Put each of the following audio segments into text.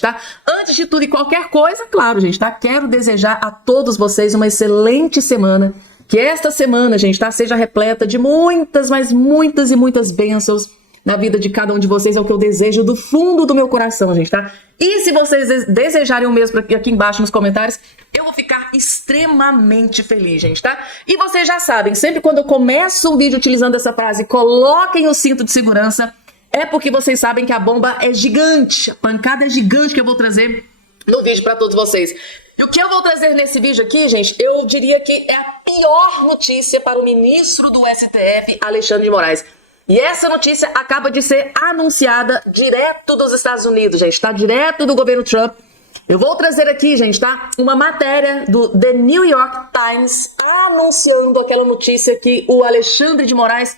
tá? Antes de tudo e qualquer coisa, claro, gente, tá? Quero desejar a todos vocês uma excelente semana. Que esta semana, gente, tá? Seja repleta de muitas, mas muitas e muitas bênçãos na vida de cada um de vocês. É o que eu desejo do fundo do meu coração, gente, tá? E se vocês desejarem o mesmo aqui embaixo nos comentários, eu vou ficar extremamente feliz, gente, tá? E vocês já sabem, sempre quando eu começo um vídeo utilizando essa frase, coloquem o cinto de segurança, é porque vocês sabem que a bomba é gigante, a pancada é gigante que eu vou trazer no vídeo pra todos vocês. E o que eu vou trazer nesse vídeo aqui, gente, eu diria que é a pior notícia para o ministro do STF, Alexandre de Moraes. E essa notícia acaba de ser anunciada direto dos Estados Unidos, gente, tá? Direto do governo Trump. Eu vou trazer aqui, gente, tá? Uma matéria do The New York Times anunciando aquela notícia que o Alexandre de Moraes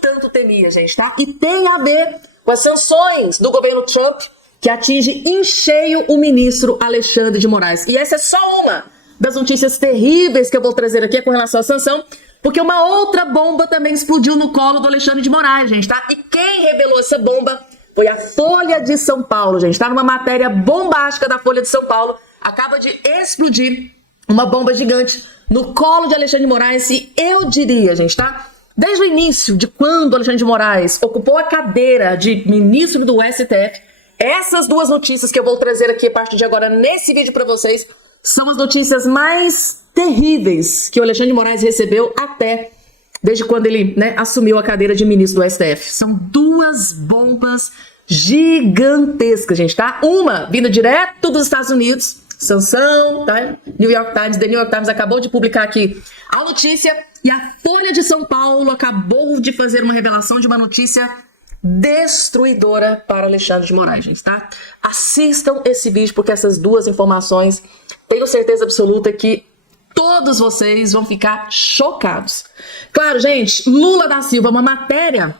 tanto temia, gente, tá? E tem a ver com as sanções do governo Trump que atinge em cheio o ministro Alexandre de Moraes. E essa é só uma das notícias terríveis que eu vou trazer aqui com relação à sanção, porque uma outra bomba também explodiu no colo do Alexandre de Moraes, gente, tá? E quem revelou essa bomba foi a Folha de São Paulo, gente, tá? Numa matéria bombástica da Folha de São Paulo, acaba de explodir uma bomba gigante no colo de Alexandre de Moraes e eu diria, gente, tá? Desde o início de quando Alexandre de Moraes ocupou a cadeira de ministro do STF, essas duas notícias que eu vou trazer aqui a partir de agora nesse vídeo para vocês são as notícias mais terríveis que o Alexandre de Moraes recebeu até desde quando ele, né, assumiu a cadeira de ministro do STF. São duas bombas gigantescas, gente, tá? Uma vinda direto dos Estados Unidos, sanção, tá? New York Times, The New York Times acabou de publicar aqui a notícia e a Folha de São Paulo acabou de fazer uma revelação de uma notícia destruidora para Alexandre de Moraes, gente, tá? Assistam esse vídeo porque essas duas informações, tenho certeza absoluta que todos vocês vão ficar chocados. Claro, gente, Lula da Silva, uma matéria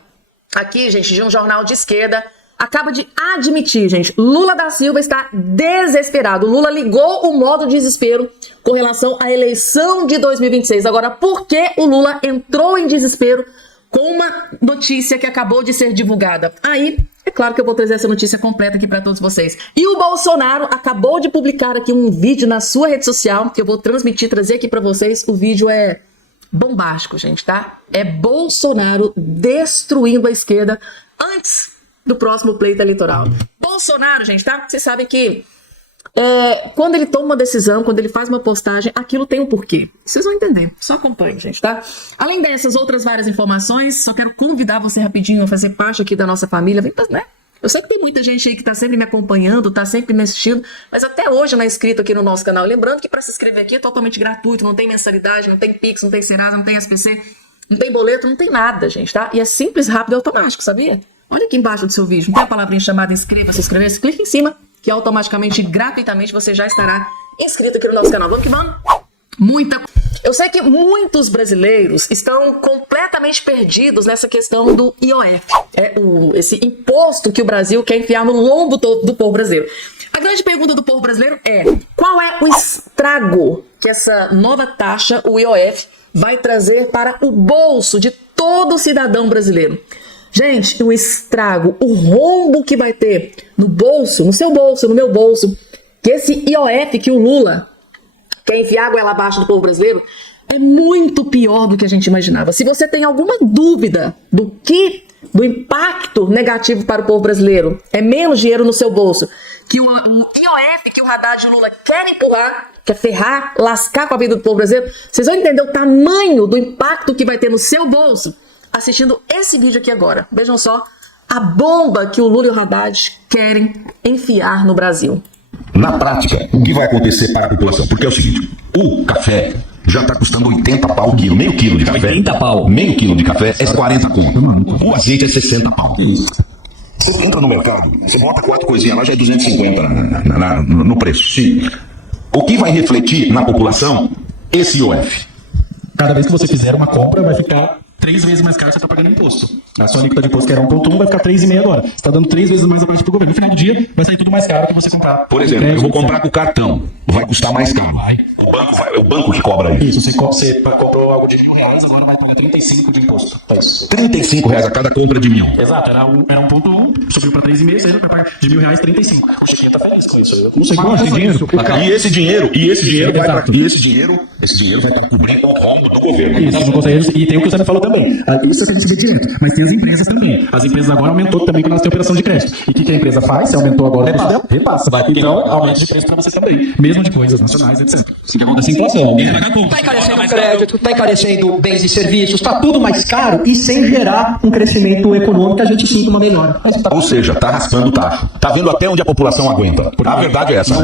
aqui, gente, de um jornal de esquerda, acaba de admitir, gente, Lula da Silva está desesperado. Lula ligou o modo desespero com relação à eleição de 2026. Agora, por que o Lula entrou em desespero com uma notícia que acabou de ser divulgada? Aí, é claro que eu vou trazer essa notícia completa aqui para todos vocês. E o Bolsonaro acabou de publicar aqui um vídeo na sua rede social, que eu vou trazer aqui para vocês. O vídeo é bombástico, gente, tá? É Bolsonaro destruindo a esquerda antes do próximo pleito eleitoral. Bolsonaro, gente, tá? Vocês sabem que quando ele toma uma decisão, quando ele faz uma postagem, aquilo tem um porquê. Vocês vão entender. Só acompanhem, gente, tá? Além dessas outras várias informações, só quero convidar você rapidinho a fazer parte aqui da nossa família. Vem, né? Eu sei que tem muita gente aí que tá sempre me acompanhando, tá sempre me assistindo, mas até hoje não é inscrito aqui no nosso canal. Lembrando que para se inscrever aqui é totalmente gratuito, não tem mensalidade, não tem Pix, não tem Serasa, não tem SPC, não tem boleto, não tem nada, gente, tá? E é simples, rápido e automático, sabia? Olha aqui embaixo do seu vídeo, não tem a palavrinha chamada inscreva-se, inscrever-se, clique em cima, que automaticamente, gratuitamente, você já estará inscrito aqui no nosso canal. Vamos que vamos? Eu sei que muitos brasileiros estão completamente perdidos nessa questão do IOF, esse imposto que o Brasil quer enfiar no lombo do povo brasileiro. A grande pergunta do povo brasileiro é: qual é o estrago que essa nova taxa, o IOF, vai trazer para o bolso de todo cidadão brasileiro? Gente, o estrago, o rombo que vai ter no bolso, no seu bolso, no meu bolso, que esse IOF que o Lula quer enfiar a goela abaixo do povo brasileiro, é muito pior do que a gente imaginava. Se você tem alguma dúvida do impacto negativo para o povo brasileiro, é menos dinheiro no seu bolso, que o IOF que o Haddad e o Lula querem empurrar, quer ferrar, lascar com a vida do povo brasileiro, vocês vão entender o tamanho do impacto que vai ter no seu bolso assistindo esse vídeo aqui agora. Vejam só a bomba que o Lula e o Haddad querem enfiar no Brasil. Na prática, o que vai acontecer para a população? Porque é o seguinte, o café já está custando 80 pau o quilo, meio quilo de café. 80 pau. Meio quilo de café é 40 conto. O azeite é 60 pau. Você entra no mercado, você bota 4 coisinhas lá, já é 250 no preço. Sim. O que vai refletir na população? Esse IOF. Cada vez que você fizer uma compra, vai ficar 3 vezes mais caro você está pagando imposto. A sua alíquota de imposto, que era 1,1, vai ficar 3,5 agora. Você está dando 3 vezes mais a parte para o governo. No final do dia, vai sair tudo mais caro que você comprar. Por exemplo, eu vou comprar com o cartão, vai custar mais caro. É o banco que cobra isso. Isso, você comprou algo de R$1.000, agora vai pagar 35 de imposto. É isso. R$35 a cada compra de 1.000. Exato, era 1,1, subiu para 3,5, você vai pagar de R$1.000, 35. O chefinho tá feliz com isso. Eu não sei Mas esse dinheiro, E esse dinheiro vai para cobrir o rombo do governo. Isso, no conselho, e tem o que o Sandro falou também. Isso é receber direto, mas tem as empresas também. As empresas agora aumentou também quando elas têm operação de crédito. E o que a empresa faz? Se aumentou agora o custo dela, repassa. Então, aumento de preço para você também. Mesmo de coisas nacionais, etc. Isso que acontece em inflação. Alguém vai pagar conta. Está encarecendo crédito, está encarecendo bens e serviços, está tudo mais caro e sem gerar um crescimento econômico que a gente sinta uma melhora. Ou seja, tá raspando taxa. Tá vendo até onde a população aguenta. A verdade é essa.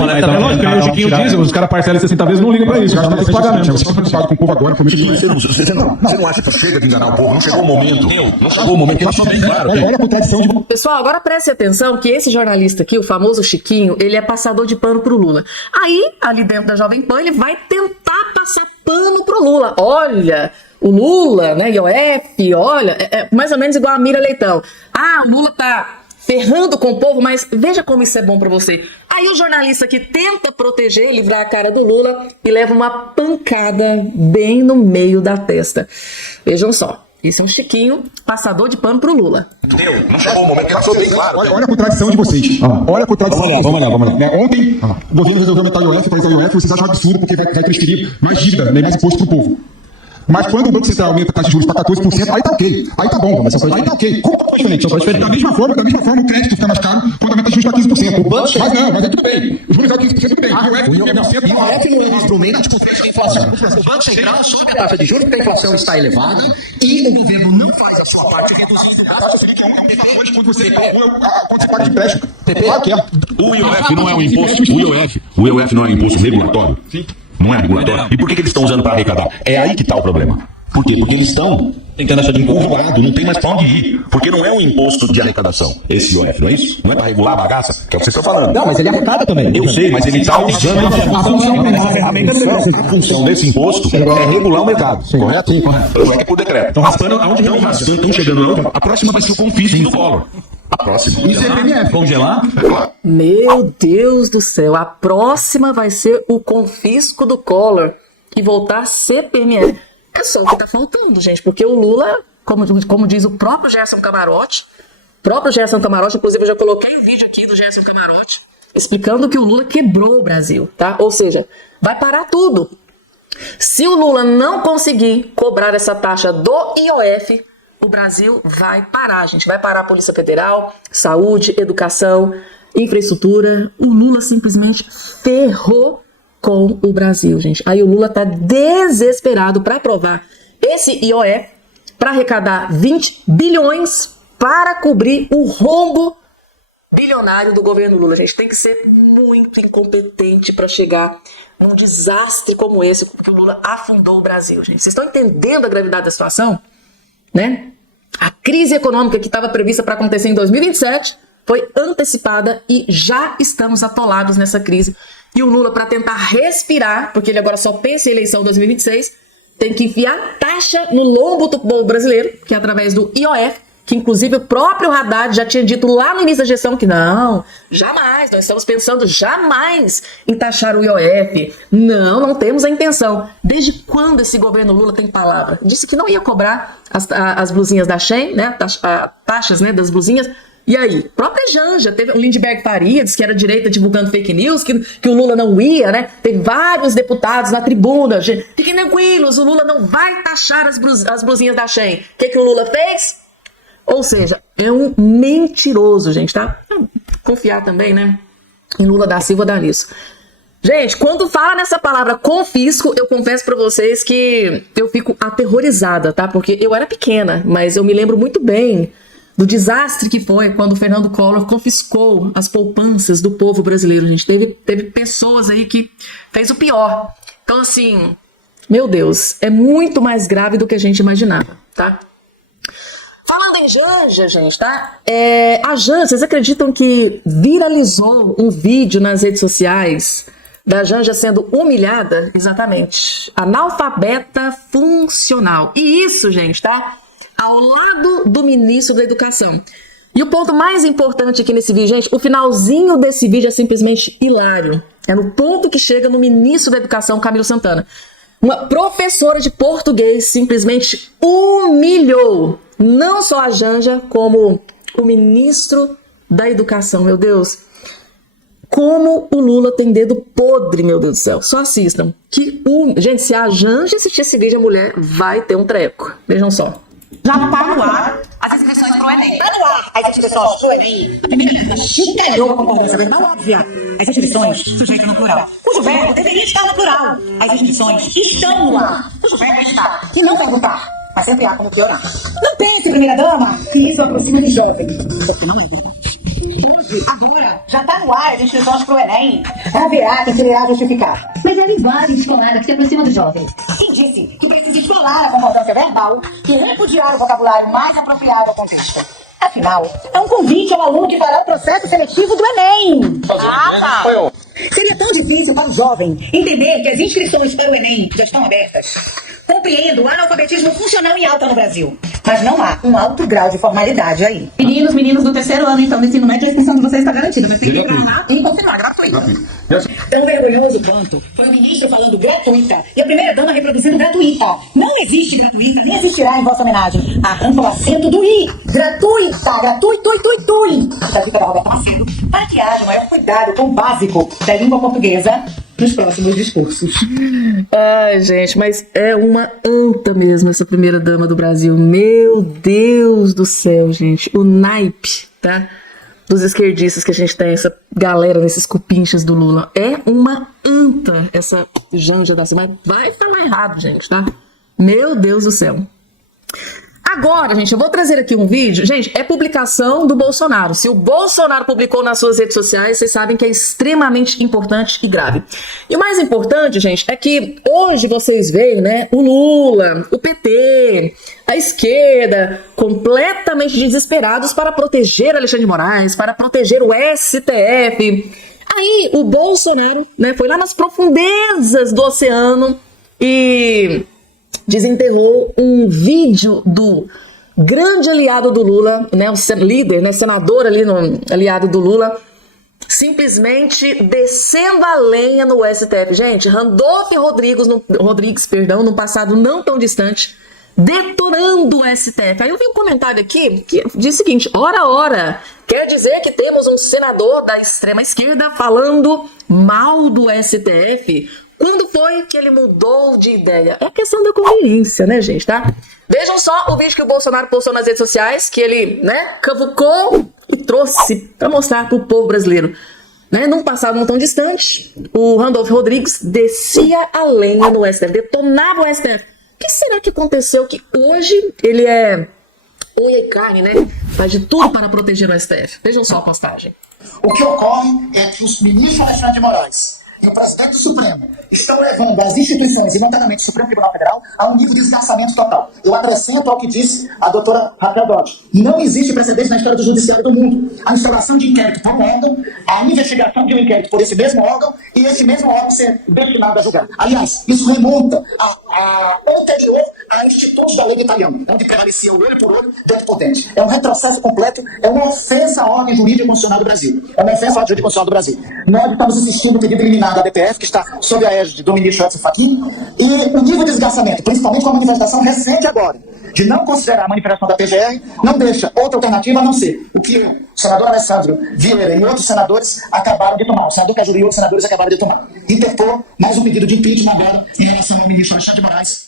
os caras parcelam 60 vezes, não ligam pra isso. Já não tem que pagar mesmo. Você está preocupado com o povo agora. Você não acha que chega de enganar o povo? Não chegou o momento. Não chegou o momento. Olha a contradição de... Pessoal, agora preste atenção que esse jornalista aqui, o famoso Chiquinho, ele é passador de pano pro Lula. Aí, ali dentro da Jovem Pan, ele vai tentar passar pano pro Lula. Olha, o Lula, né, IOF, olha, é mais ou menos igual a Mira Leitão. Ah, o Lula tá ferrando com o povo, mas veja como isso é bom pra você. Aí o jornalista que tenta proteger, livrar a cara do Lula e leva uma pancada bem no meio da testa. Vejam só. Isso é um Chiquinho, passador de pano pro Lula. Não chegou o momento, passou bem claro. Olha a contradição de vocês. Olha a contradição. Vamos lá. Ontem, o governo resolveu aumentar o IOF, faz o IOF, vocês acham absurdo porque vai transferir mais dívida, nem mais imposto pro povo. Mas quando o Banco Central aumenta a taxa de juros para 14%, aí tá ok. Aí tá bom, mas aí tá ok. Como é diferente? Da mesma forma, o crédito fica mais caro quando aumenta a juros para 15%. Mas é tudo bem. Os juros é 15%, tudo bem. O IOF não é um instrumento de controle da inflação. O Banco Central sobe a taxa de juros porque a inflação está elevada e o governo não faz a sua parte reduzindo o gasto. quando você paga de empréstimo. Claro que é. O IOF não é um imposto. O IOF não é um imposto regulatório? Sim. Não é regulatório? E por que eles estão usando para arrecadar? É aí que está o problema. Por quê? Porque eles estão tentando achar de encurralado, não tem mais para onde ir. Porque não é um imposto de arrecadação, esse IOF, não é isso? Não é para regular a bagaça, que é o que vocês estão falando. Não, mas ele arrecada também. Eu sei, mas ele está usando a função desse imposto é regular o mercado, correto? Sim, correto. É por decreto. Estão raspando aonde estão chegando na outra. A próxima vai ser o confisco do Collor. A próxima. Isso é PMF. Congelar? Meu Deus do céu, a próxima vai ser o confisco do Collor e voltar a ser PMF. É só o que tá faltando, gente, porque o Lula, como diz o próprio Gerson Camarote, inclusive eu já coloquei o vídeo aqui do Gerson Camarote, explicando que o Lula quebrou o Brasil, tá? Ou seja, vai parar tudo. Se o Lula não conseguir cobrar essa taxa do IOF, o Brasil vai parar, gente. Vai parar a Polícia Federal, saúde, educação, infraestrutura. O Lula simplesmente ferrou com o Brasil, gente. Aí o Lula tá desesperado para aprovar esse IOF para arrecadar 20 bilhões para cobrir o rombo bilionário do governo Lula. A gente tem que ser muito incompetente para chegar num desastre como esse, porque o Lula afundou o Brasil, gente. Vocês estão entendendo a gravidade da situação? Né? A crise econômica que estava prevista para acontecer em 2027 foi antecipada e já estamos atolados nessa crise. E o Lula, para tentar respirar, porque ele agora só pensa em eleição 2026, tem que enfiar taxa no lombo do povo brasileiro, que é através do IOF, que inclusive o próprio Haddad já tinha dito lá no início da gestão que não, jamais, nós estamos pensando jamais em taxar o IOF. Não temos a intenção. Desde quando esse governo Lula tem palavra? Disse que não ia cobrar as blusinhas da Shein, né, taxas, né, das blusinhas. E aí, própria Janja, teve o Lindbergh Farias, que era direita divulgando fake news, que o Lula não ia, né? Teve vários deputados na tribuna. Fiquem tranquilos, o Lula não vai taxar as blusinhas da Shein. O que o Lula fez? Ou seja, é um mentiroso, gente, tá? Confiar também, né? Em Lula da Silva dá nisso. Gente, quando fala nessa palavra confisco, eu confesso pra vocês que eu fico aterrorizada, tá? Porque eu era pequena, mas eu me lembro muito bem do desastre que foi quando o Fernando Collor confiscou as poupanças do povo brasileiro, gente. Teve pessoas aí que fez o pior. Então, assim, meu Deus, é muito mais grave do que a gente imaginava, tá? Falando em Janja, gente, tá? A Janja, vocês acreditam que viralizou um vídeo nas redes sociais da Janja sendo humilhada? Exatamente. Analfabeta funcional. E isso, gente, tá? ao lado do ministro da Educação. E o ponto mais importante aqui nesse vídeo, gente, o finalzinho desse vídeo é simplesmente hilário. É no ponto que chega no ministro da Educação, Camilo Santana. Uma professora de português simplesmente humilhou não só a Janja, como o ministro da Educação, meu Deus. Como o Lula tem dedo podre, meu Deus do céu. Só assistam. Gente, se a Janja assistir esse vídeo, a mulher vai ter um treco. Vejam só. Já tá no ar as inscrições pro Enem. Tá no ar as inscrições pro Enem. A primeira letra chicaneou a concordância verbal óbvia. As inscrições, sujeito no plural. Cujo verbo deveria estar no plural. As inscrições estão no ar. Cujo verbo está. E não perguntar. Mas sempre há como piorar. Não pense, primeira-dama, que isso aproxima de jovem. Porque não é. Agora, já tá no ar as inscrições pro Enem. Haverá quem quererá justificar. Mas é a linguagem escolar que se aproxima do jovem. Quem disse que precisa escolar a concordância verbal e repudiar o vocabulário mais apropriado ao contexto? Afinal, é um convite ao aluno que fará o processo seletivo do Enem. Tá. Seria tão difícil para o jovem entender que as inscrições para o Enem já estão abertas. Compreendo o analfabetismo funcional em alta no Brasil, mas não há um alto grau de formalidade aí. Meninos do terceiro ano, então, do ensino médio, a inscrição de vocês está garantida. Vocês têm que entrar lá e confirmar, gratuito. Tão vergonhoso quanto foi o ministro falando gratuita e a primeira-dama reproduzindo gratuita. Não existe gratuita, nem existirá em vossa homenagem. Arranca o acento do i. Gratuita, gratuitui. Da dica da Roberta Macedo, para que haja maior cuidado com o básico da língua portuguesa nos próximos discursos. Ai, gente, mas é uma anta mesmo essa primeira-dama do Brasil. Meu Deus do céu, gente. O naipe, tá? Dos esquerdistas que a gente tem, essa galera nesses cupinchas do Lula. É uma anta essa Janja da Silva. Vai falar errado, gente, tá? Meu Deus do céu. Agora, gente, eu vou trazer aqui um vídeo. Gente, é publicação do Bolsonaro. Se o Bolsonaro publicou nas suas redes sociais, vocês sabem que é extremamente importante e grave. E o mais importante, gente, é que hoje vocês veem, né, o Lula, o PT, a esquerda, completamente desesperados para proteger Alexandre de Moraes, para proteger o STF. Aí o Bolsonaro, né, foi lá nas profundezas do oceano e desenterrou um vídeo do grande aliado do Lula, né, o líder, né, senador ali, aliado do Lula, simplesmente descendo a lenha no STF. Gente, Randolph Rodrigues, no passado não tão distante, detonando o STF. Aí eu vi um comentário aqui que diz o seguinte: ora, quer dizer que temos um senador da extrema esquerda falando mal do STF? Quando foi que ele mudou de ideia? É questão da conveniência, né, gente, tá? Vejam só o vídeo que o Bolsonaro postou nas redes sociais, que ele, né, cavucou e trouxe pra mostrar pro povo brasileiro. Né, num passado não tão distante, o Randolph Rodrigues descia a lenha no STF, detonava o STF. O que será que aconteceu que hoje ele é unha e carne, né? Faz de tudo para proteger o STF. Vejam só a postagem. O que ocorre é que os ministros Alexandre de Moraes e o presidente do Supremo estão levando as instituições, e notadamente o Supremo Tribunal Federal, a um nível de esgarçamento total. Eu acrescento ao que disse a doutora Raquel Dodge. Não existe precedente na história do judiciário do mundo. A instauração de inquérito para um órgão, a investigação de um inquérito por esse mesmo órgão e esse mesmo órgão ser destinado a julgar. Aliás, isso remonta a anterior a institutos da lei italiana, onde prevalecia o olho por olho, dente por dente. É um retrocesso completo, é uma ofensa à ordem jurídica constitucional do Brasil. É uma ofensa à ordem jurídica constitucional do Brasil. Nós estamos assistindo o pedido liminar da DPF, que está sob a égide do ministro Edson Fachin, e o nível de desgastamento, principalmente com a manifestação recente agora, de não considerar a manifestação da PGR, não deixa outra alternativa a não ser o que o senador Alessandro Vieira e outros senadores acabaram de tomar, o senador Cajuru e outros senadores acabaram de tomar. Interpor mais um pedido de impeachment agora em relação ao ministro Alexandre de Moraes.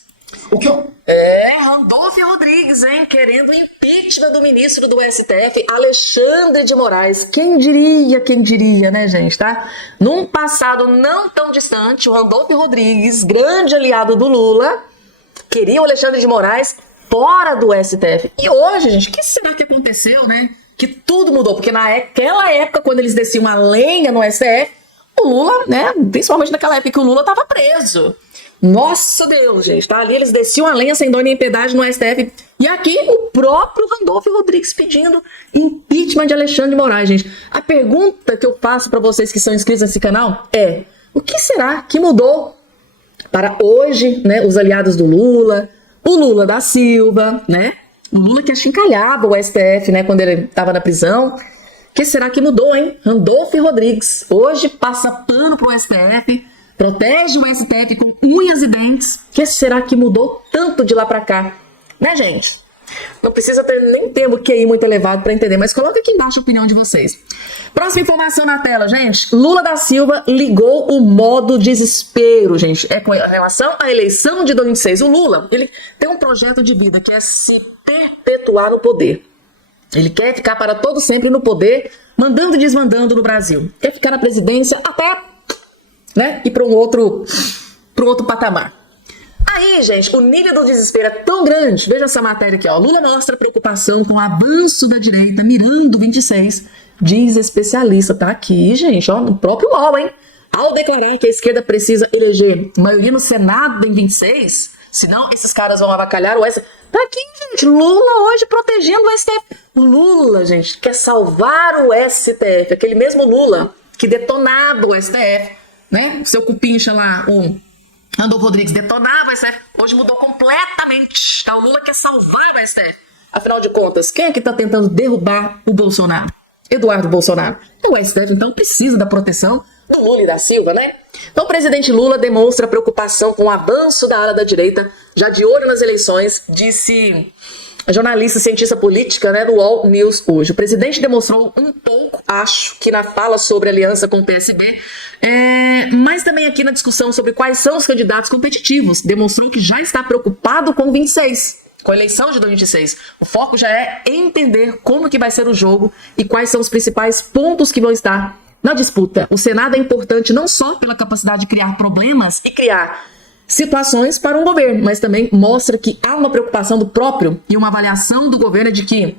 Randolph Rodrigues, hein, querendo o impeachment do ministro do STF, Alexandre de Moraes. Quem diria, né, gente, tá? Num passado não tão distante, o Randolph Rodrigues, grande aliado do Lula, queria o Alexandre de Moraes fora do STF. E hoje, gente, o que será que aconteceu, né? Que tudo mudou, porque naquela época, quando eles desciam a lenha no STF, o Lula, né, principalmente naquela época que o Lula estava preso. Nossa Deus, gente, tá? Ali eles desciam a lenha sem dó nem piedade no STF. E aqui o próprio Randolph Rodrigues pedindo impeachment de Alexandre de Moraes, gente. A pergunta que eu faço para vocês que são inscritos nesse canal é: o que será que mudou para hoje, né, os aliados do Lula, o Lula da Silva, né, O Lula que achincalhava o STF, né, quando ele estava na prisão. O que será que mudou, hein? Randolph Rodrigues hoje passa pano pro STF, protege o STF com unhas e dentes. O que será que mudou tanto de lá pra cá? Né, gente? Não precisa ter nem termo QI muito elevado para entender, mas coloca aqui embaixo a opinião de vocês. Próxima informação na tela, gente. Lula da Silva ligou o modo desespero, gente. É com relação à eleição de 2026. O Lula, ele tem um projeto de vida que é se perpetuar no poder. Ele quer ficar para todo sempre no poder, mandando e desmandando no Brasil. Quer ficar na presidência até, né, ir para um outro patamar. Aí, gente, o nível do desespero é tão grande. Veja essa matéria aqui, ó. Lula mostra preocupação com o avanço da direita mirando 26, diz especialista. Tá aqui, gente, ó, no próprio UOL, hein? Ao declarar que a esquerda precisa eleger maioria no Senado em 26, senão esses caras vão avacalhar o STF. Tá aqui, gente, Lula hoje protegendo o STF. O Lula, gente, quer salvar o STF. Aquele mesmo Lula que detonava o STF, né? Seu cupincha lá, Randolph Rodrigues detonava o STF, hoje mudou completamente. Tá? O Lula quer salvar o STF. Afinal de contas, quem é que está tentando derrubar o Bolsonaro? Eduardo Bolsonaro. O STF, então, precisa da proteção do Lula e da Silva, né? Então, o presidente Lula demonstra preocupação com o avanço da ala da direita, já de olho nas eleições, disse a jornalista e cientista política, né, do UOL News hoje. O presidente demonstrou um pouco, acho, que na fala sobre aliança com o PSB, mas também aqui na discussão sobre quais são os candidatos competitivos, demonstrou que já está preocupado com 26, com a eleição de 2026. O foco já é entender como que vai ser o jogo e quais são os principais pontos que vão estar na disputa. O Senado é importante não só pela capacidade de criar problemas e criar situações para um governo, mas também mostra que há uma preocupação do próprio e uma avaliação do governo de que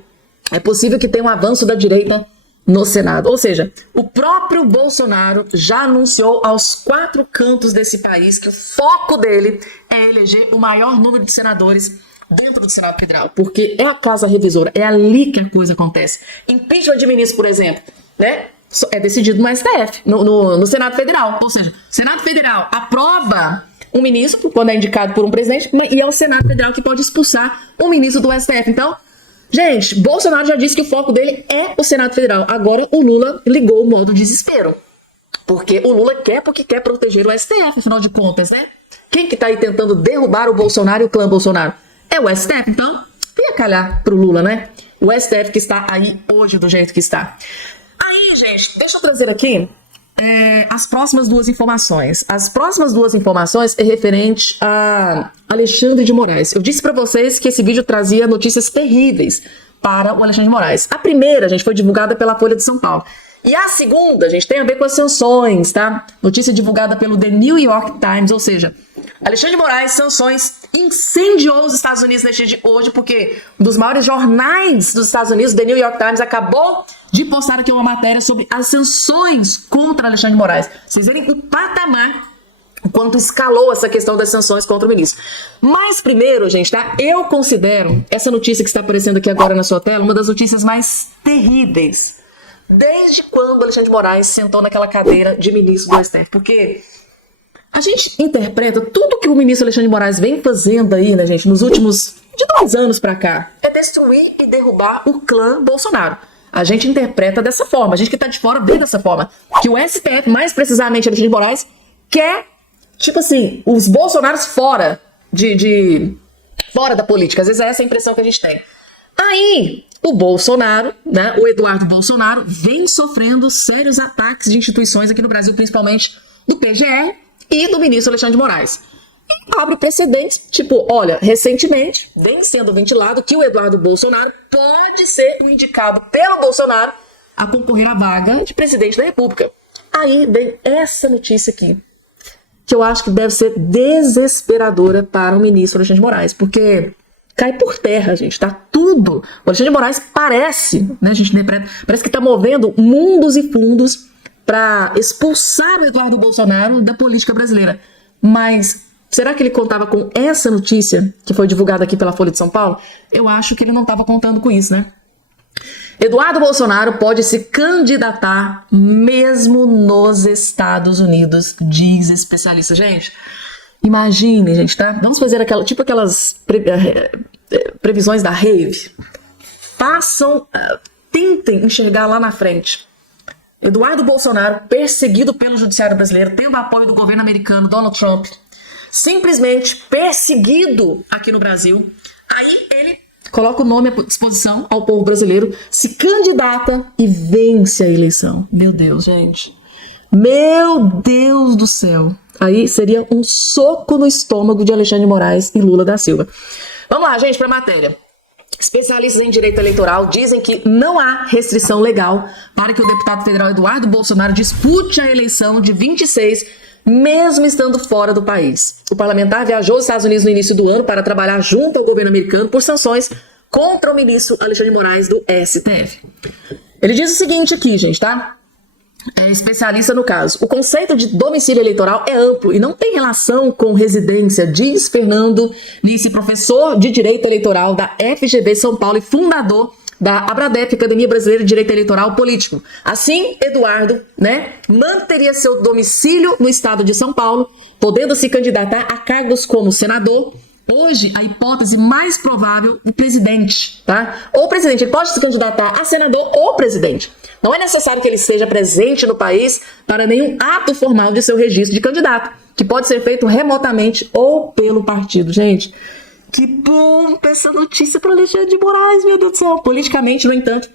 é possível que tenha um avanço da direita no Senado. Ou seja, o próprio Bolsonaro já anunciou aos 4 cantos desse país que o foco dele é eleger o maior número de senadores dentro do Senado Federal, porque é a casa revisora, é ali que a coisa acontece. Impeachment de ministro, por exemplo, né? É decidido no STF, no Senado Federal. Ou seja, o Senado Federal aprova um ministro, quando é indicado por um presidente, e é o Senado Federal que pode expulsar um ministro do STF. Então, gente, Bolsonaro já disse que o foco dele é o Senado Federal. Agora o Lula ligou o modo desespero. Porque o Lula porque quer proteger o STF, afinal de contas, né? Quem que tá aí tentando derrubar o Bolsonaro e o clã Bolsonaro? É o STF, então ia calhar pro Lula, né? O STF que está aí hoje do jeito que está. Aí, gente, deixa eu trazer aqui as próximas 2 informações. As próximas 2 informações é referente a Alexandre de Moraes. Eu disse para vocês que esse vídeo trazia notícias terríveis para o Alexandre de Moraes. A primeira, gente, foi divulgada pela Folha de São Paulo. E a segunda, gente, tem a ver com as sanções, tá? Notícia divulgada pelo The New York Times, ou seja, Alexandre de Moraes, sanções, incendiou os Estados Unidos neste dia de hoje, porque um dos maiores jornais dos Estados Unidos, The New York Times, acabou de postar aqui uma matéria sobre as sanções contra Alexandre de Moraes. Vocês verem o patamar, o quanto escalou essa questão das sanções contra o ministro. Mas primeiro, gente, tá? Eu considero essa notícia que está aparecendo aqui agora na sua tela uma das notícias mais terríveis desde quando Alexandre de Moraes sentou naquela cadeira de ministro do STF. Porque a gente interpreta tudo que o ministro Alexandre de Moraes vem fazendo aí, né, gente, nos últimos de 2 anos pra cá, é destruir e derrubar o clã Bolsonaro. A gente interpreta dessa forma, a gente que tá de fora vê dessa forma, que o STF, mais precisamente Alexandre de Moraes, quer, tipo assim, os Bolsonaros fora fora da política. Às vezes é essa a impressão que a gente tem. Aí, o Bolsonaro, né, o Eduardo Bolsonaro, vem sofrendo sérios ataques de instituições aqui no Brasil, principalmente do PGR e do ministro Alexandre de Moraes. E abre precedentes, tipo, olha, recentemente vem sendo ventilado que o Eduardo Bolsonaro pode ser o indicado pelo Bolsonaro a concorrer à vaga de presidente da República. Aí vem essa notícia aqui, que eu acho que deve ser desesperadora para o ministro Alexandre de Moraes, porque cai por terra, gente, tá tudo. O Alexandre de Moraes parece, né, a gente interpreta, parece que tá movendo mundos e fundos para expulsar o Eduardo Bolsonaro da política brasileira. Mas será que ele contava com essa notícia que foi divulgada aqui pela Folha de São Paulo? Eu acho que ele não estava contando com isso, né? Eduardo Bolsonaro pode se candidatar mesmo nos Estados Unidos, diz especialista. Gente, imagine, gente, tá? Vamos fazer aquelas previsões da Rave, tentem enxergar lá na frente Eduardo Bolsonaro perseguido pelo judiciário brasileiro, tendo apoio do governo americano, Donald Trump, simplesmente perseguido aqui no Brasil. Aí ele coloca o nome à disposição ao povo brasileiro, se candidata e vence a eleição. Meu Deus, gente. Meu Deus do céu. Aí seria um soco no estômago de Alexandre de Moraes e Lula da Silva. Vamos lá, gente, para a matéria. Especialistas em direito eleitoral dizem que não há restrição legal para que o deputado federal Eduardo Bolsonaro dispute a eleição de 26, mesmo estando fora do país. O parlamentar viajou aos Estados Unidos no início do ano para trabalhar junto ao governo americano por sanções contra o ministro Alexandre de Moraes do STF. Ele diz o seguinte aqui, gente, tá? É especialista no caso. O conceito de domicílio eleitoral é amplo e não tem relação com residência, diz Fernando Lice, professor de Direito Eleitoral da FGV São Paulo e fundador da ABRADEP, Academia Brasileira de Direito Eleitoral Político. Assim, Eduardo, manteria seu domicílio no estado de São Paulo, podendo se candidatar a cargos como senador. Hoje, a hipótese mais provável, o presidente, tá? Ou presidente, ele pode se candidatar a senador ou presidente. Não é necessário que ele esteja presente no país para nenhum ato formal de seu registro de candidato, que pode ser feito remotamente ou pelo partido. Gente, que bom essa notícia para Alexandre de Moraes, meu Deus do céu. Politicamente, no entanto,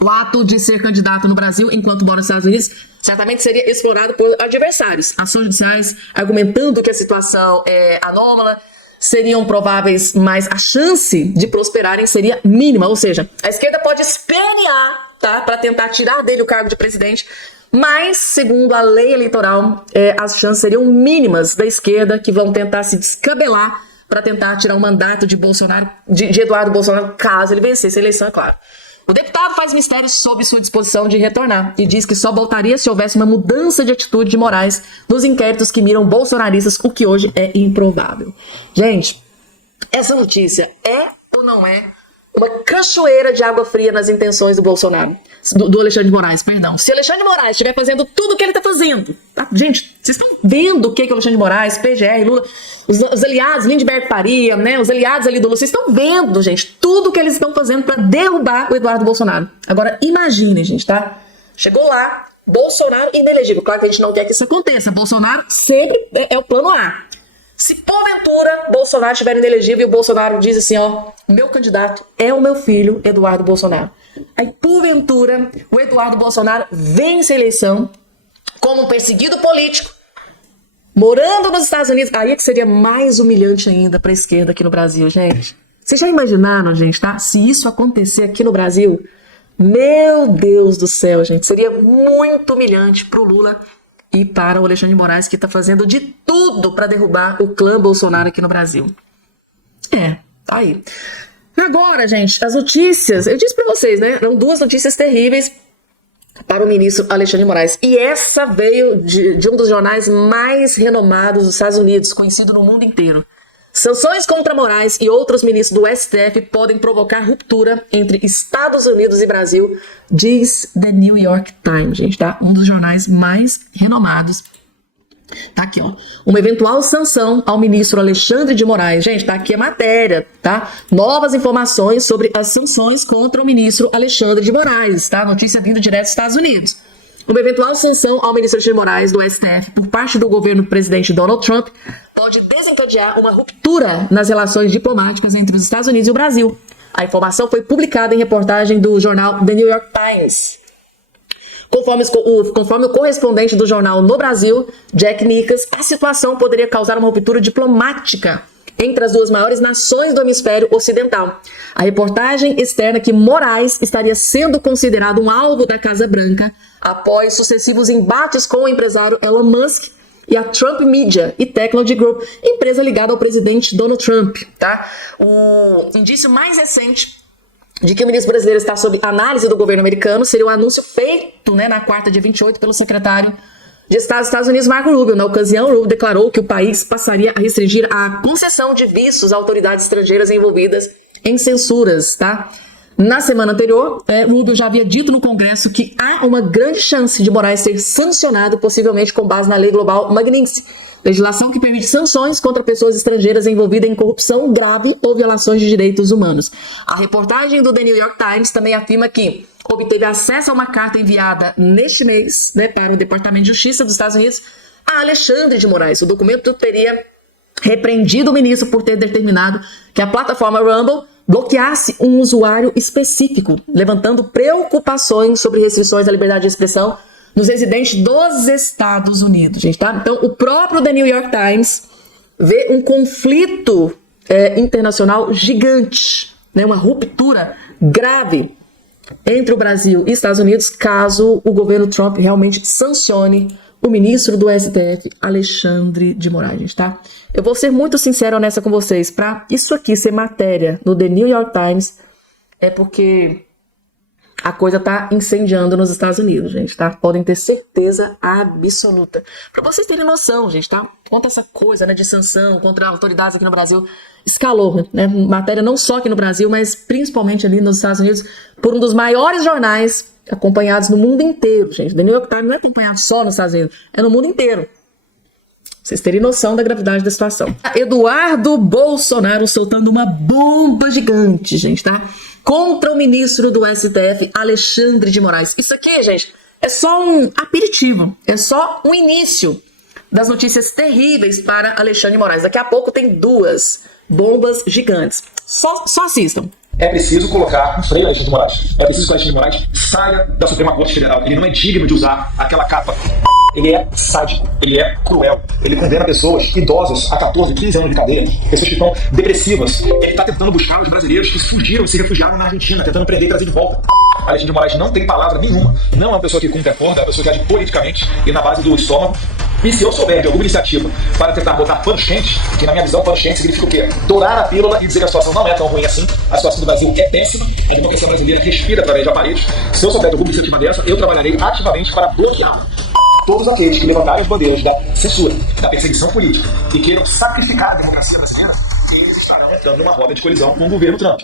o ato de ser candidato no Brasil, enquanto mora nos Estados Unidos, certamente seria explorado por adversários. Ações judiciais argumentando que a situação é anômala, seriam prováveis, mas a chance de prosperarem seria mínima. Ou seja, a esquerda pode espernear, tá, para tentar tirar dele o cargo de presidente, mas, segundo a lei eleitoral, as chances seriam mínimas da esquerda, que vão tentar se descabelar para tentar tirar o mandato de Bolsonaro, de Eduardo Bolsonaro, caso ele vencesse a eleição, é claro. O deputado faz mistério sobre sua disposição de retornar e diz que só voltaria se houvesse uma mudança de atitude de Moraes nos inquéritos que miram bolsonaristas, o que hoje é improvável. Gente, essa notícia é ou não é uma cachoeira de água fria nas intenções do Bolsonaro, do Alexandre de Moraes, perdão. Se Alexandre de Moraes estiver fazendo tudo o que ele está fazendo, tá? Gente, vocês estão vendo o que o Alexandre de Moraes, PGR, Lula, os aliados, Lindbergh Faria, os aliados ali do Lula, vocês estão vendo, gente, tudo o que eles estão fazendo para derrubar o Eduardo Bolsonaro. Agora, imaginem, gente, tá? Chegou lá, Bolsonaro inelegível. Claro que a gente não quer que isso aconteça. Bolsonaro sempre é o plano A. Se porventura Bolsonaro estiver inelegível e o Bolsonaro diz assim, ó, meu candidato é o meu filho, Eduardo Bolsonaro. Aí, porventura, o Eduardo Bolsonaro vence a eleição como um perseguido político, morando nos Estados Unidos. Aí é que seria mais humilhante ainda para a esquerda aqui no Brasil, gente. Vocês já imaginaram, gente, tá? Se isso acontecer aqui no Brasil, meu Deus do céu, gente, seria muito humilhante para o Lula e para o Alexandre de Moraes, que está fazendo de tudo para derrubar o clã Bolsonaro aqui no Brasil. Tá aí. Agora, gente, as notícias, eu disse para vocês, eram duas notícias terríveis para o ministro Alexandre de Moraes. E essa veio de um dos jornais mais renomados dos Estados Unidos, conhecido no mundo inteiro. Sanções contra Moraes e outros ministros do STF podem provocar ruptura entre Estados Unidos e Brasil, diz The New York Times, gente, tá? Um dos jornais mais renomados. Tá aqui, ó. Uma eventual sanção ao ministro Alexandre de Moraes. Gente, tá aqui a matéria, tá? Novas informações sobre as sanções contra o ministro Alexandre de Moraes, tá? Notícia vindo direto dos Estados Unidos. Uma eventual sanção ao ministro Alexandre de Moraes do STF por parte do governo do presidente Donald Trump pode desencadear uma ruptura nas relações diplomáticas entre os Estados Unidos e o Brasil. A informação foi publicada em reportagem do jornal The New York Times. Conforme o correspondente do jornal no Brasil, Jack Nickas, a situação poderia causar uma ruptura diplomática entre as duas maiores nações do hemisfério ocidental. A reportagem externa que Moraes estaria sendo considerado um alvo da Casa Branca após sucessivos embates com o empresário Elon Musk e a Trump Media e Technology Group, empresa ligada ao presidente Donald Trump. Tá? O indício mais recente de que o ministro brasileiro está sob análise do governo americano seria um anúncio feito na quarta, dia 28, pelo secretário de Estado dos Estados Unidos, Marco Rubio. Na ocasião, Rubio declarou que o país passaria a restringir a concessão de vistos a autoridades estrangeiras envolvidas em censuras. Tá? Na semana anterior, Rubio já havia dito no Congresso que há uma grande chance de Moraes ser sancionado, possivelmente com base na lei global Magnitsky, Legislação que permite sanções contra pessoas estrangeiras envolvidas em corrupção grave ou violações de direitos humanos. A reportagem do The New York Times também afirma que obteve acesso a uma carta enviada neste mês, né, para o Departamento de Justiça dos Estados Unidos a Alexandre de Moraes. O documento teria repreendido o ministro por ter determinado que a plataforma Rumble bloqueasse um usuário específico, levantando preocupações sobre restrições à liberdade de expressão nos residentes dos Estados Unidos, gente, tá? Então, o próprio The New York Times vê um conflito internacional gigante, né? Uma ruptura grave entre o Brasil e Estados Unidos, caso o governo Trump realmente sancione o ministro do STF, Alexandre de Moraes, tá? Eu vou ser muito sincero e honesta com vocês, para isso aqui ser matéria no The New York Times, é porque a coisa tá incendiando nos Estados Unidos, gente, tá? Podem ter certeza absoluta. Para vocês terem noção, gente, tá? Contra essa coisa, né, de sanção contra autoridades aqui no Brasil, escalou, né? Matéria não só aqui no Brasil, mas principalmente ali nos Estados Unidos, por um dos maiores jornais acompanhados no mundo inteiro, gente. The New York Times não é acompanhado só nos Estados Unidos, é no mundo inteiro. Vocês terem noção da gravidade da situação. Eduardo Bolsonaro soltando uma bomba gigante, gente, tá? Contra o ministro do STF, Alexandre de Moraes. Isso aqui, gente, é só um aperitivo, é só um início das notícias terríveis para Alexandre de Moraes. Daqui a pouco tem 2 bombas gigantes. Só assistam. É preciso colocar um freio a Alexandre de Moraes. É preciso que o Alexandre de Moraes saia da Suprema Corte Federal. Ele não é digno de usar aquela capa. Ele é sádico, ele é cruel. Ele condena pessoas idosas a 14, 15 anos de cadeia, pessoas que estão depressivas. Ele está tentando buscar os brasileiros que fugiram e se refugiaram na Argentina, tentando prender e trazer de volta. Alexandre de Moraes não tem palavra nenhuma. Não é uma pessoa que cumpre acordo, é uma pessoa que age politicamente e na base do estômago. E se eu souber de alguma iniciativa para tentar botar panos quentes, que na minha visão panos quentes significa o quê? Dourar a pílula e dizer que a situação não é tão ruim assim, a situação do Brasil é péssima, a democracia brasileira respira através de aparelhos. Se eu souber de alguma iniciativa dessa, eu trabalharei ativamente para bloqueá-la. Todos aqueles que levantarem as bandeiras da censura, da perseguição política e queiram sacrificar a democracia brasileira, eles estarão entrando numa roda de colisão com o governo Trump.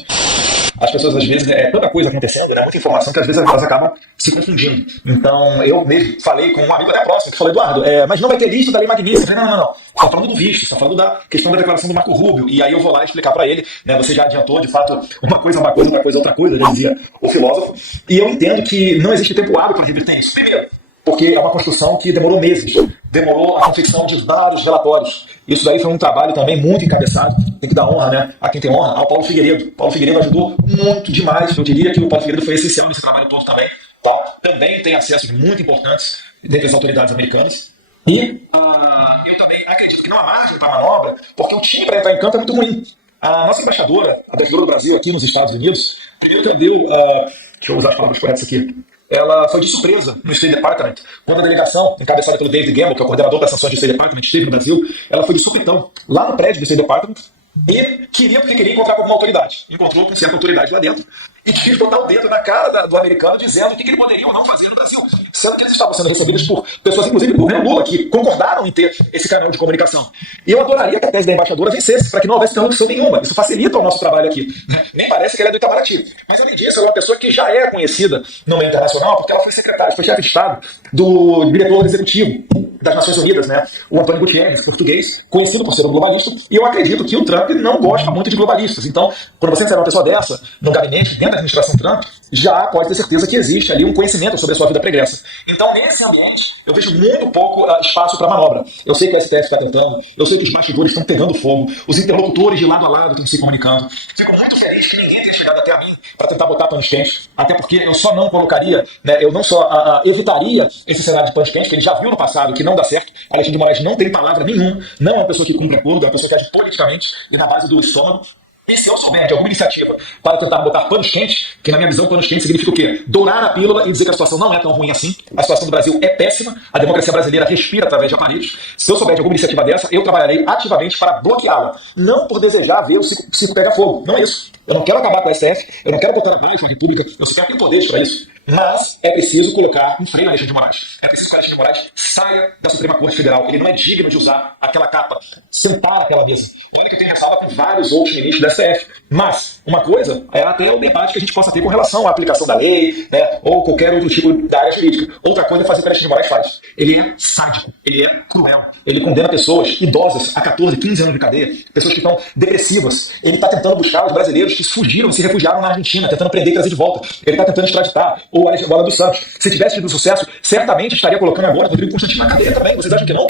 As pessoas, às vezes, tanta coisa acontecendo, muita informação que às vezes elas acabam se confundindo. Então, eu mesmo falei com um amigo até próximo, que falou, Eduardo, mas não vai ter lista da Lei Magnífica. Eu falei, não. Você está falando do visto, você está falando da questão da declaração do Marco Rubio. E aí eu vou lá explicar para ele, né, você já adiantou, de fato, uma coisa, outra coisa, já dizia o filósofo. E eu entendo que não existe tempo hábil para reverter isso. Primeiro, porque é uma construção que demorou meses, demorou a confecção de vários relatórios. Isso daí foi um trabalho também muito encabeçado, tem que dar honra, né, a quem tem honra, ao Paulo Figueiredo. Paulo Figueiredo ajudou muito demais, eu diria que o Paulo Figueiredo foi essencial nesse trabalho todo também. Tá? Também tem acessos muito importantes dentre as autoridades americanas. E eu também acredito que não há margem para manobra, porque o time para entrar em campo é muito ruim. A nossa embaixadora, a embaixadora do Brasil aqui nos Estados Unidos, primeiro entendeu, deixa eu usar as palavras corretas aqui, ela foi de surpresa no State Department. Quando a delegação, encabeçada pelo David Gamble, que é o coordenador das sanções do State Department, esteve no Brasil, ela foi de supetão lá no prédio do State Department e queria encontrar com alguma autoridade. Encontrou com certa autoridade lá dentro e quis botar o dedo na cara do americano dizendo o que ele poderia ou não fazer no Brasil, sendo que eles estavam sendo recebidos por pessoas, inclusive do governo Lula, que concordaram em ter esse canal de comunicação. E eu adoraria que a tese da embaixadora vencesse, para que não houvesse interrupção nenhuma. Isso facilita o nosso trabalho aqui. Nem parece que ela é do Itamaraty. Mas, além disso, ela é uma pessoa que já é conhecida no meio internacional, porque ela foi secretária, foi chefe de Estado do diretor executivo das Nações Unidas, né? O Antônio Guterres, português, conhecido por ser um globalista, e eu acredito que o Trump não gosta muito de globalistas. Então, quando você recebe uma pessoa dessa no gabinete, dentro da administração Trump, já pode ter certeza que existe ali um conhecimento sobre a sua vida pregressa. Então, nesse ambiente, eu vejo muito pouco espaço para manobra. Eu sei que a STF está tentando, eu sei que os bastidores estão pegando fogo, os interlocutores de lado a lado estão se comunicando. Fico muito feliz que ninguém tenha chegado até a mim para tentar botar panos quentes, até porque eu só não colocaria, né, eu não só evitaria esse cenário de panos quentes, que ele já viu no passado que não dá certo. Alexandre de Moraes não tem palavra nenhuma, não é uma pessoa que cumpre acordo, é uma pessoa que age politicamente e na base do estômago. E se eu souber de alguma iniciativa para tentar botar panos quentes, que na minha visão panos quentes significa o quê? Dourar a pílula e dizer que a situação não é tão ruim assim, a situação do Brasil é péssima, a democracia brasileira respira através de aparelhos. Se eu souber de alguma iniciativa dessa, eu trabalharei ativamente para bloqueá-la. Não por desejar ver o circo pegar fogo, não é isso. Eu não quero acabar com a STF, eu não quero botar abaixo a República, eu só quero ter poderes para isso. Mas é preciso colocar um freio na Alexandre de Moraes. É preciso que o Alexandre de Moraes saia da Suprema Corte Federal. Ele não é digno de usar aquela capa, sentar naquela mesa. Olha que eu tenho ressalva com vários outros ministros da STF. Mas, uma coisa é até o debate que a gente possa ter com relação à aplicação da lei, né, ou qualquer outro tipo da área jurídica. Outra coisa é fazer o que o Alexandre de Moraes faz. Ele é sádico, ele é cruel. Ele condena pessoas idosas a 14, 15 anos de cadeia, pessoas que estão depressivas. Ele está tentando buscar os brasileiros que fugiram e se refugiaram na Argentina, tentando prender e trazer de volta. Ele está tentando extraditar o Alan dos Santos. Se tivesse tido sucesso, certamente estaria colocando agora o Rodrigo Constantino na cadeia também. Vocês acham que não?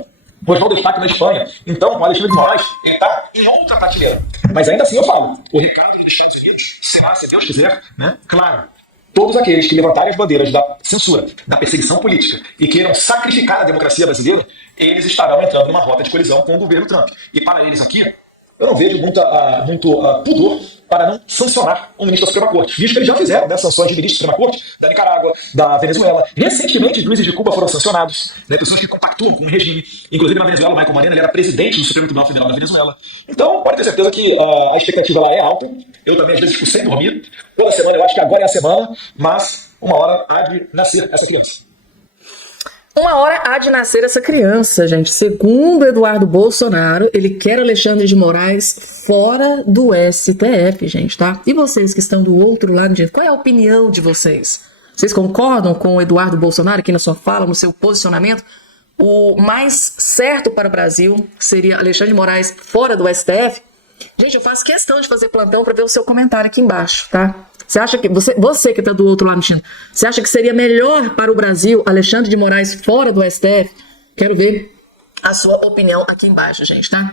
O Oswaldo Eustáquio na Espanha. Então, o Alexandre de Moraes está em outra prateleira. Mas ainda assim eu falo, o recado dos Estados Unidos será, se Deus quiser, né? Claro, todos aqueles que levantarem as bandeiras da censura, da perseguição política e queiram sacrificar a democracia brasileira, eles estarão entrando numa rota de colisão com o governo Trump. E para eles aqui, eu não vejo muito pudor para não sancionar um ministro da Suprema Corte. Visto que eles já fizeram, né, sanções de ministros da Suprema Corte, da Nicarágua, da Venezuela. Recentemente, juízes de Cuba foram sancionados, né, pessoas que compactuam com o regime. Inclusive na Venezuela, o Michael Moreno, ele era presidente do Supremo Tribunal Federal da Venezuela. Então, pode ter certeza que a expectativa lá é alta. Eu também, às vezes, fico sem dormir. Toda semana, eu acho que agora é a semana, mas uma hora há de nascer essa criança. Uma hora há de nascer essa criança, gente. Segundo Eduardo Bolsonaro, ele quer Alexandre de Moraes fora do STF, gente, tá? E vocês que estão do outro lado, gente, qual é a opinião de vocês? Vocês concordam com o Eduardo Bolsonaro aqui na sua fala, no seu posicionamento? O mais certo para o Brasil seria Alexandre de Moraes fora do STF? Gente, eu faço questão de fazer plantão para ver o seu comentário aqui embaixo, tá? Você acha que você que está do outro lado mexendo, você acha que seria melhor para o Brasil Alexandre de Moraes fora do STF? Quero ver a sua opinião aqui embaixo, gente, tá?